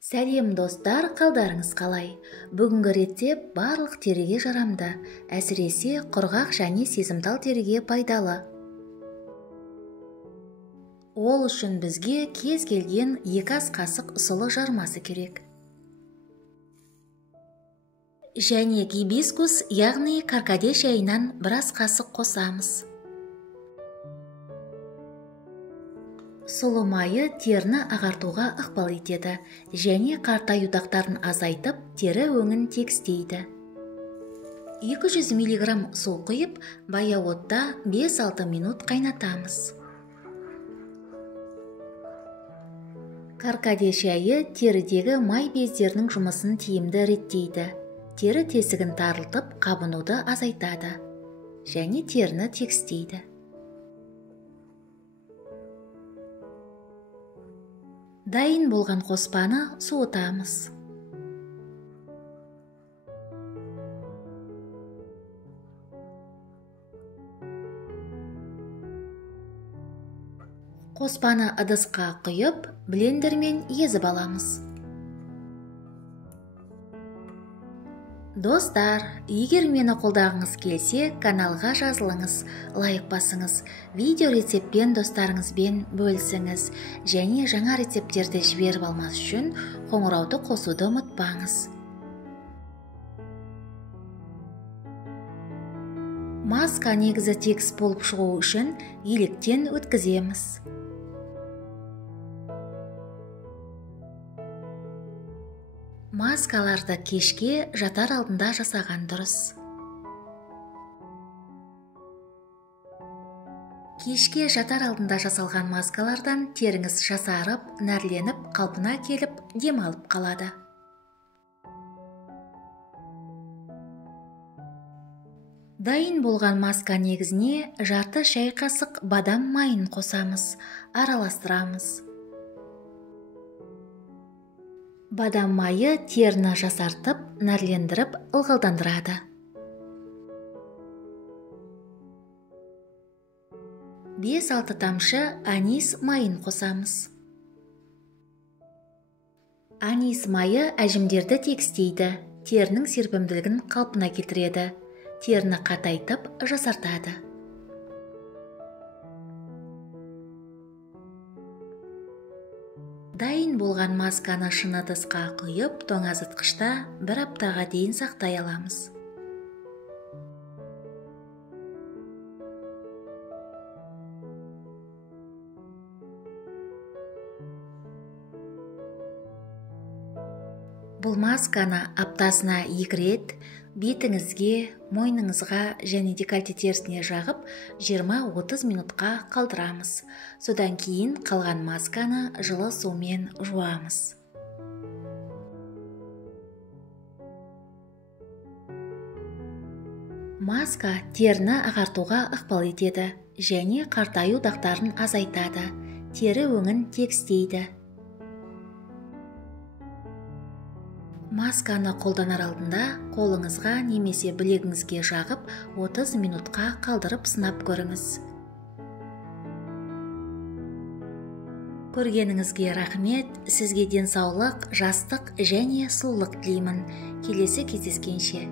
Сәлем достар, қалдарыңыз қалай? Бүгінгі рецепт барлық теріге жарамды, әсіресе құрғақ және сезімтал теріге пайдалы. Ол үшін бізге кез келген 2 ас қасық сұлы жармасы керек. Және гибискус, яғни каркаде шайынан 1 ас қасық қосамыз. Сұлы майы теріні ағартуға ықпал етеді және қартаю дақтарын азайтып, тері өңін тегістейді. 200 мг су құйып, баяу отта 5-6 минут қайнатамыз. Каркаде шайы терідегі май бездерінің жұмысын тиімді реттейді. Тері тесігін тарылтып, қабынуды азайтады және теріні тегістейді. Дайын болған қоспаны суытамыз. Қоспаны ыдысқа құйып, блендермен езіп аламыз. Достар, егер мені қолдағыңыз келсе, каналға жазылыңыз, лайк басыңыз, видео рецептпен достарыңызбен бөлісіңіз, және жаңа рецепттерді жіберіп алмас үшін қоңырауды қосуды ұмытпаңыз. Маска негізі тегіс болып шығу үшін електен өткіземіз. Маскаларды кешке жатар алдында жасаған дұрыс. Кешке жатар алдында жасалған маскалардан теріңіз жасарып, нәрленіп, қалпына келіп, демалып қалады. Дайын болған маска негізіне жарты шай қасық бадам майын қосамыз, араластырамыз. Бадам майы теріні жасартып, нәрлендіріп, ылғалдандырады. Бес-алты тамшы анис майын қосамыз. Анис майы әжімдерді тегістейді, терінің серпімділігін қалпына келтіреді, теріні қатайтып, жасартады. Дайын болған масканы шыны ыдысқа құйып, тоңазытқышта 1 аптаға дейін сақтай аламыз. Бұл масканы аптасына 2 рет бетіңізге, мойныңызға және декольте терісіне жағып 20-30 минутқа қалдырамыз. Содан кейін қалған масканы жылы сумен жуамыз. Маска теріні ағартуға ықпал етеді және қартаю дақтарын азайтады, тері өңін тегістейді. Масканы қолданар алдында қолыңызға немесе білегіңізге жағып 30 минутқа қалдырып сынап көріңіз. Көргеніңізге рахмет, сізге денсаулық, жастық және сұлулық тілеймін. Келесі кездескенше.